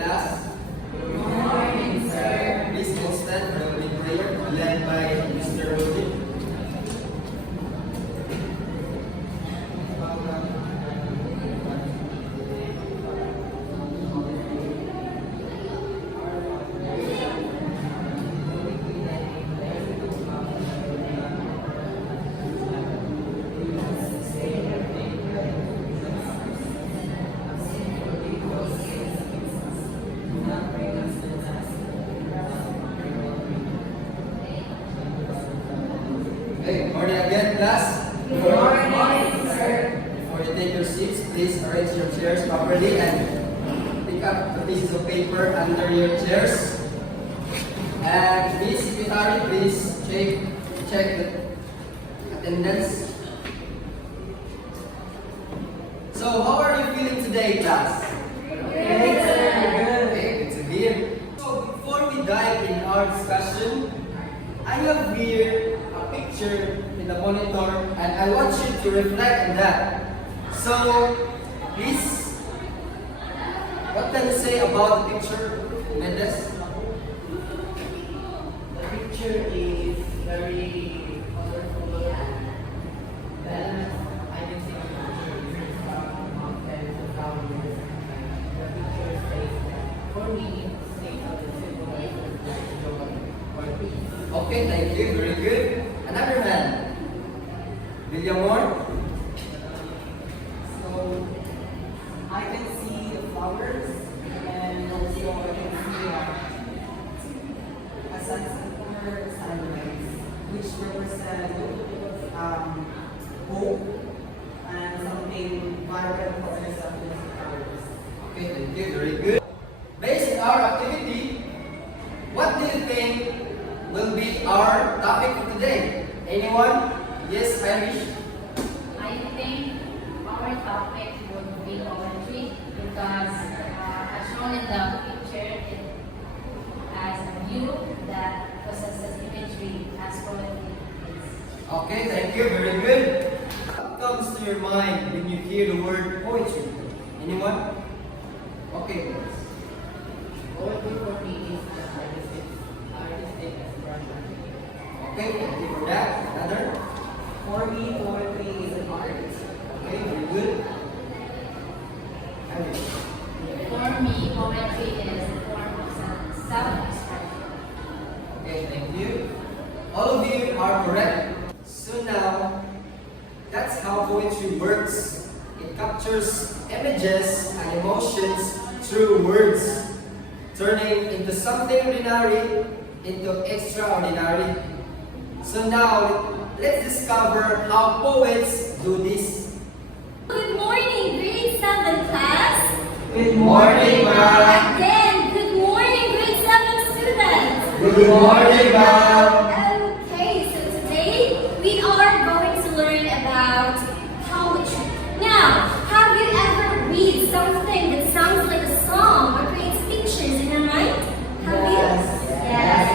class. Good morning, sir. Please all stand for the opening prayer led by Mr. Rudy. Good morning again, class. Good morning, sir. Before you take your seats, please arrange your chairs properly and pick up the pieces of paper under your chairs. And please, if you hurry, please check the attendance. So, how are you feeling today, class? Good, sir. Okay, good to hear. So, before we dive in our discussion, I have here a picture in the monitor and I want you to reflect on that. So, please, what can you say about the picture, Mendes? The picture is very colorful and then I can see the picture is from mountains and flowers. The picture says that for me it states that the symbolizes joy or peace. Okay, thank you, very good. Another man, William Moore. So I can see the flowers and also I can see a sunset or sunrise, which represent hope and something vibrant for yourself in the flowers. Okay, thank you, very good. Based on our activity, what do you think will be our topic for today? Anyone? Yes, Irish? I think our topic would be poetry because as shown in the picture, it has a view that possesses imagery as poetry is. Okay, thank you, very good. What comes to your mind when you hear the word poetry? Anyone? Okay. Poetry for me is the artistic expression. Okay, thank you for that. Another? For me, poetry is an art. Okay, very good. Irish. For me, poetry is a form of self-expression. Okay, thank you. All of you are correct. So now, that's how poetry works. It captures images and emotions through words, turning into something ordinary into extraordinary. So now, let's discover how poets do this. Good morning, grade 7 class. Good morning, ma'am. Again, good morning, grade 7 students. Good morning, ma'am. Okay, so today we are going to learn about poetry. Now, have you ever read something that sounds like a song or creates pictures in your mind? Have you? Yes.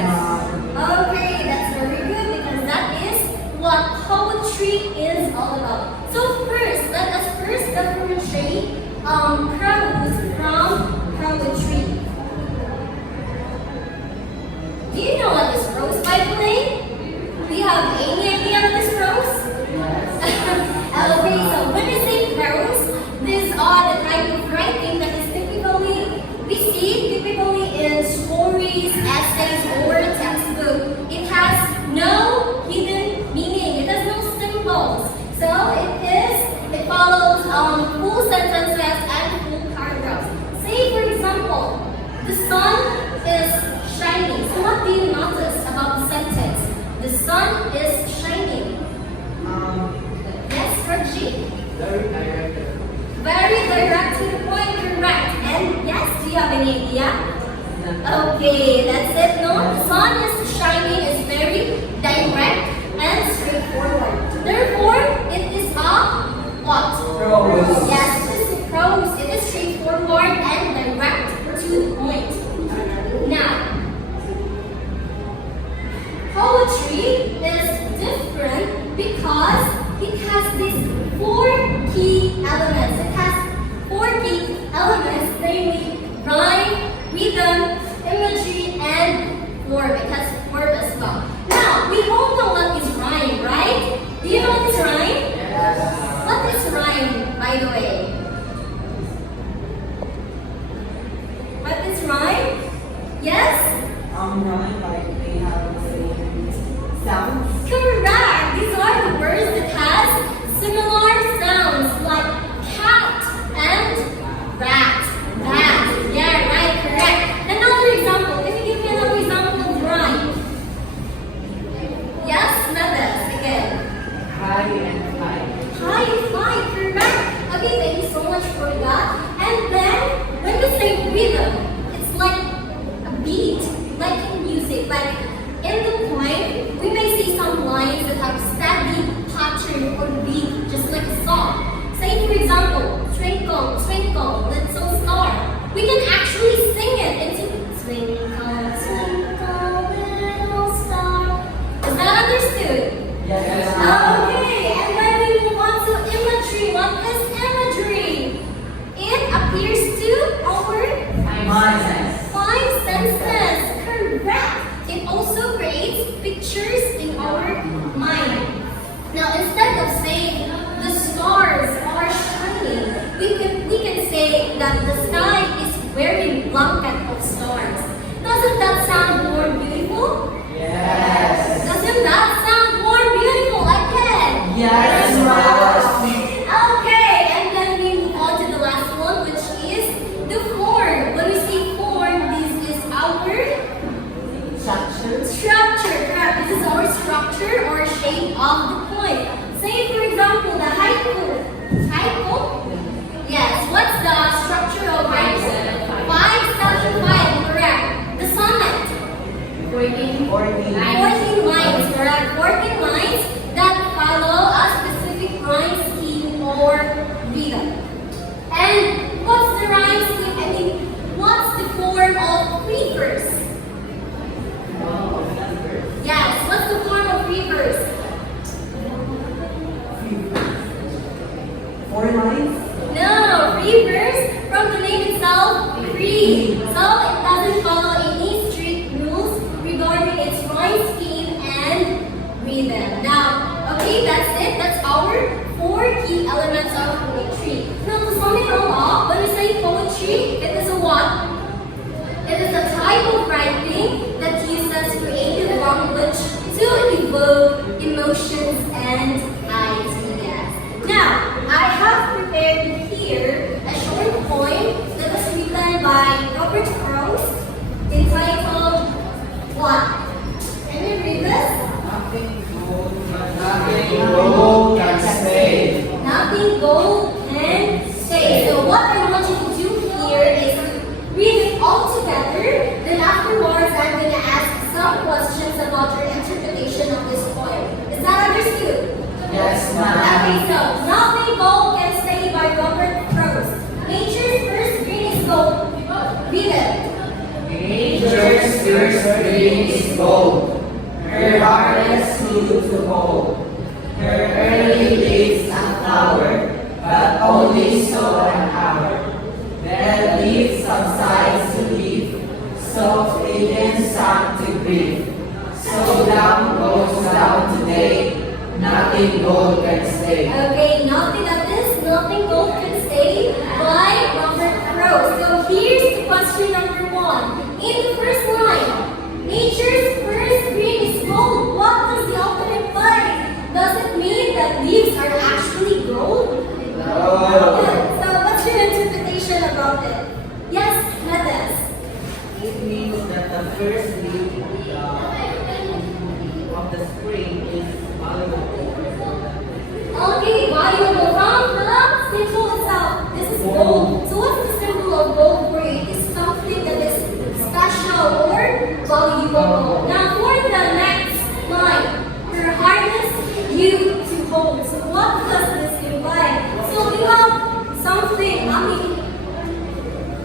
Okay, that's very good because that is what poetry is all about. So first, let us first differentiate prose from poetry. Do you know what is prose, by the way? Do you have any idea what is prose? Okay, so when we say prose, these are the type of writing that is we see typically in stories, essays, or textbook. It has no hidden meaning. It has no symbols. So it follows full sentences and full paragraphs. Say for example, the sun is shining. So what do you notice about the sentence? The sun is shining. Yes, Reggie? Very direct. Very direct to the point, correct. And yes, do you have any idea? Okay, that's it. No, the sun is shining is very direct and straightforward. Therefore, it is a what? Prose. Yes, it is prose. It is straightforward and direct to the point. Now, poetry is different because it has these 4 key elements. It has 4 key elements, namely rhyme, Yes? Rhyme, like they have the same sounds. Correct! These are the words that has similar sounds like cat and rat. Rat. Yeah, right, correct. Another example. Can you give me another example of rhyme? Yes, Medes, again. High and fly. High and fly, correct. Okay, thank you so much for that. And then, when we say rhythm, it's like a beat, like in music. Like in the poem, we may see some lines that have steady pattern or beat, just like a song. Say, for example, twinkle, twinkle, little star. We can actually sing it into twinkle, twinkle, little star. Is that understood? Yes. Okay, and then we move on to imagery. What is imagery? It appears to our five senses. Correct. It also creates pictures in our mind. Now, instead of saying the stars are shining, we can say that the sky is wearing blanket of stars. Doesn't that sound more beautiful? Yes. Doesn't that sound more beautiful again? Yes, Okay, and then we move on to the last one, which is the form. When we say form, this is our Structure. structure. Correct. This is our structure or shape of the poem. Say, for example, the haiku. Haiku? Yes. What's the structure of haiku? 575. Correct. The sonnet. 14 14. 14 lines, correct? 14 lines that follow a specific rhyme scheme or rhythm. And what's the rhyme scheme? I mean, what's the form of free verse? Yes, what's the form of free verse? 4 lines. No, free verse from the name itself, free. So it doesn't follow any strict rules regarding its rhyme scheme and rhythm. Now, okay, that's it. That's our 4 key elements of poetry. Now, to sum it all up, when we say poetry, it is a what? It is a type of writing that uses creative language to evoke emotions and ideas. Now, I have prepared here a short poem that was written by Robert Frost entitled What? Can you read this? Nothing gold can stay. Nothing gold can stay. So what I want you to do here is read it all together. Then afterwards, I'm going to ask some questions about your interpretation of this poem. Is that understood? Yes, Okay, so Nothing Gold Can Stay by Robert Frost. Nature's first green is gold. Read it. Nature's first green is gold. Her hardest food to hold. Her early leaves a flower, but only so an hour. Then leaves subsides to leaf, so fleeting sun to grief. So down goes down today, nothing gold can stay. Okay, nothing gold can stay by Robert Frost. So here's the question number 1. In the first line, nature's first green is gold. What does the author imply? Does it mean that leaves are actually gold? Good. So what's your interpretation about it? Yes, Medes. It means that the first leaf of the spring is valuable. Okay, valuable from the symbol itself. This is gold. So what's the symbol of gold for you? It's something that is special or valuable. Now for the next line, her hardest you to hold. So what does this imply? So we have something,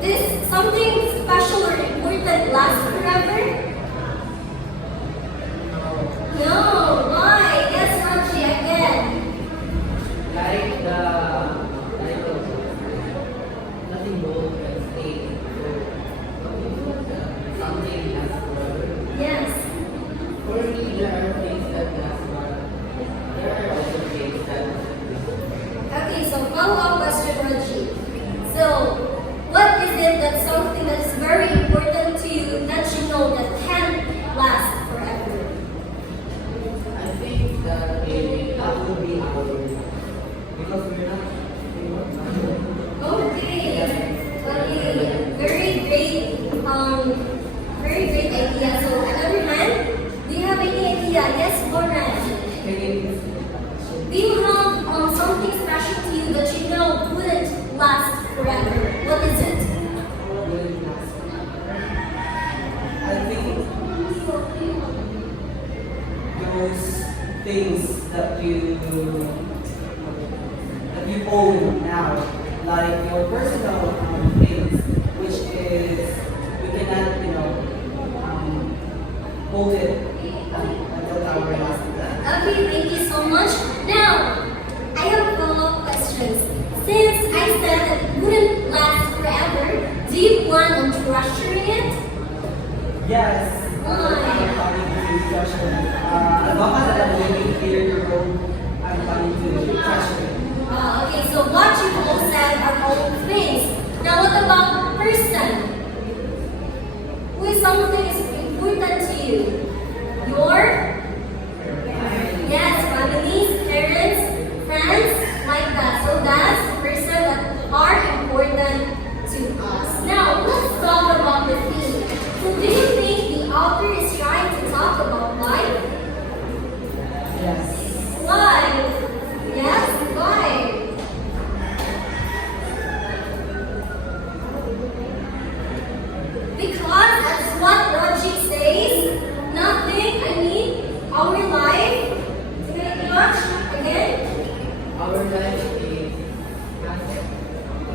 this something special or important lasts forever? No, why? Yes, Raji, again. Like nothing gold can stay. Something lasts forever. Yes. For me, there are things that last forever. There are also things that Okay, so follow-up question, Raji. So, what is it that's something that's very important to you that you Very great idea. So, another hand, do you have any idea? Yes, Lauren. Can you Do you have something special to you that you know wouldn't last forever? What is it? I think those things that you own now, like your personal things, which is we cannot, hold it until our last breath. Okay, thank you so much. Now, I have follow-up questions. Since I said it wouldn't last forever, do you plan on treasuring it? Yes. I'm planning to treasure it. As long as I'm living here in Rome, I'm planning to treasure it. Okay, so what you all said are all things. Now, what about person? Who is something is important to you? Your? Yes, families, parents, friends, like that. So that's the person that are important to us. Now, let's talk about the theme. So do you think the author is trying to talk about life? Yes. Why? Yes, why? Because that's what logic says. Nothing, our life. Watch again. Our life is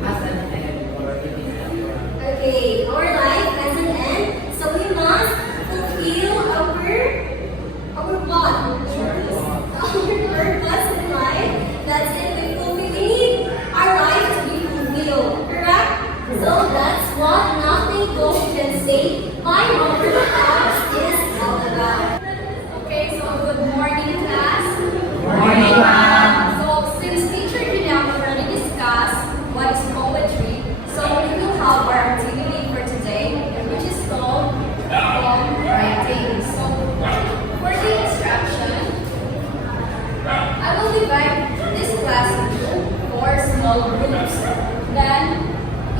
has an end or it is temporary. Okay, our life has an end, so we must fulfill our what? Our purpose in life. That's it. We need our life to be fulfilled, correct? So that's what Nothing Gold can say. My mother house is all about. Okay, so good morning, class. Morning, ma'am. So since teacher Janelle already discussed what is poetry, so we will have our activity for today, which is called poem writing. So for the instruction, I will divide this class into 4 small groups. Then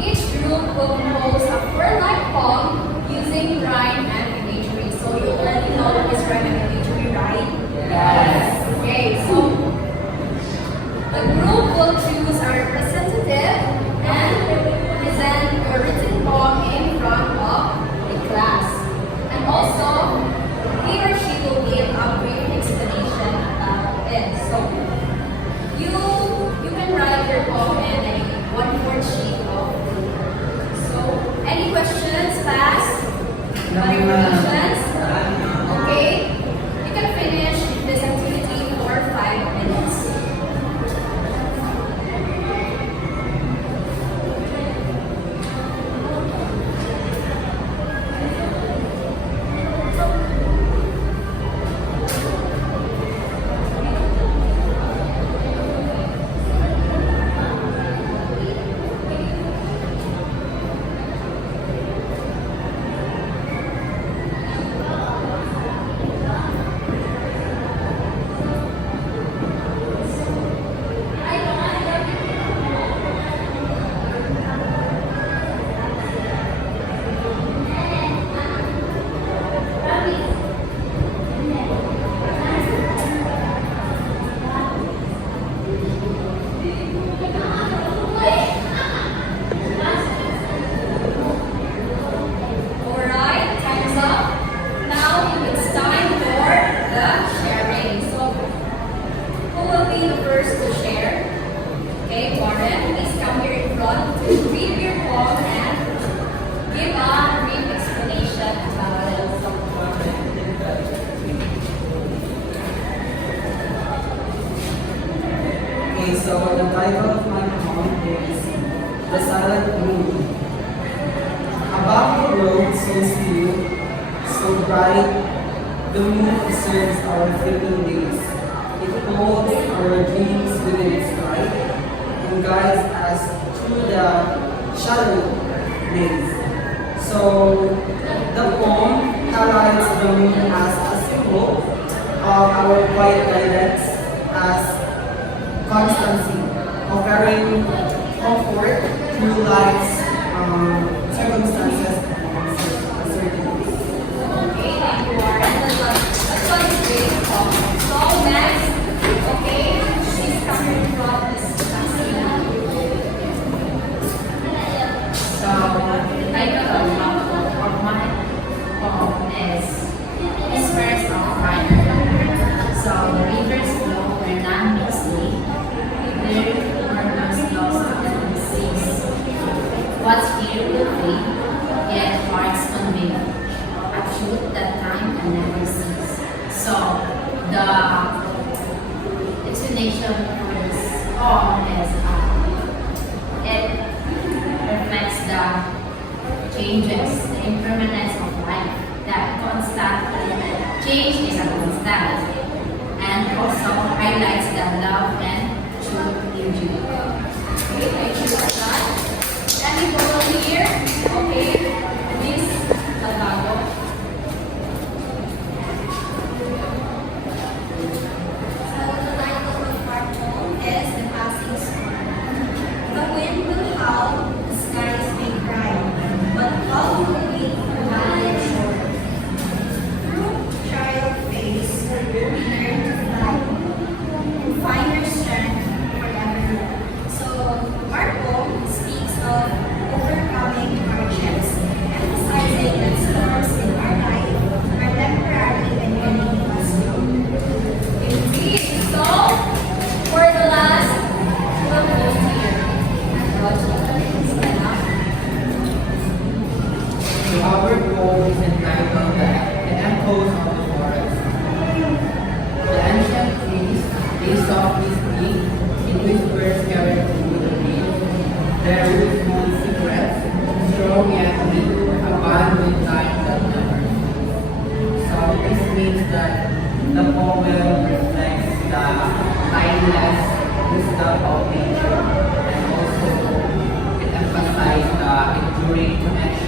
each group will compose a 4-line poem using rhyme and imagery. So you already know what is rhyme and imagery, right? Yes. Okay, so the group will choose a representative and present a written poem in front of the class. And also, he or she will give a brief explanation about it. So you can write your poem in a 1/4 sheet of paper. So any questions, class? Any questions? Okay, you can finish this activity for 5 minutes. Alright, time's up. Now it's time for the sharing. So, who will be the first to share? Okay, Warren, please come here in front to read your poem and give a brief explanation about it. Okay, so the title of my poem is The Silent Moon. Above the road so still, so bright, the moon observes our fleeting days. It holds our dreams within its light and guides us through the shadow days. So the poem highlights the moon as a symbol of our quiet guidance as constancy, offering comfort through life's circumstances and uncertainties. changes, the impermanence of life, that constant change is a constant, and also highlights the love and truth in you. Okay, thank you for that. Let me follow here. Okay, Miss Salgado. So the title of our poem is The Passing Storm. The wind will howl, the skies may cry, but all will wait for valiant shore. Through trial phase, we learn to fly, and find our strength forever. So our poem speaks of overcoming hardships, emphasizing that storms in our life are temporary and getting us through. Indeed. So, for the last, we'll go here. So our poem is entitled The Echoes of the Forest. The ancient trees, they softly speak, in whispers carried through the breeze. Their roots hold secrets, strong yet weak, a bond with time that never sleeps. So this means that the poem reflects the timeless wisdom of nature, and also it emphasizes the enduring connection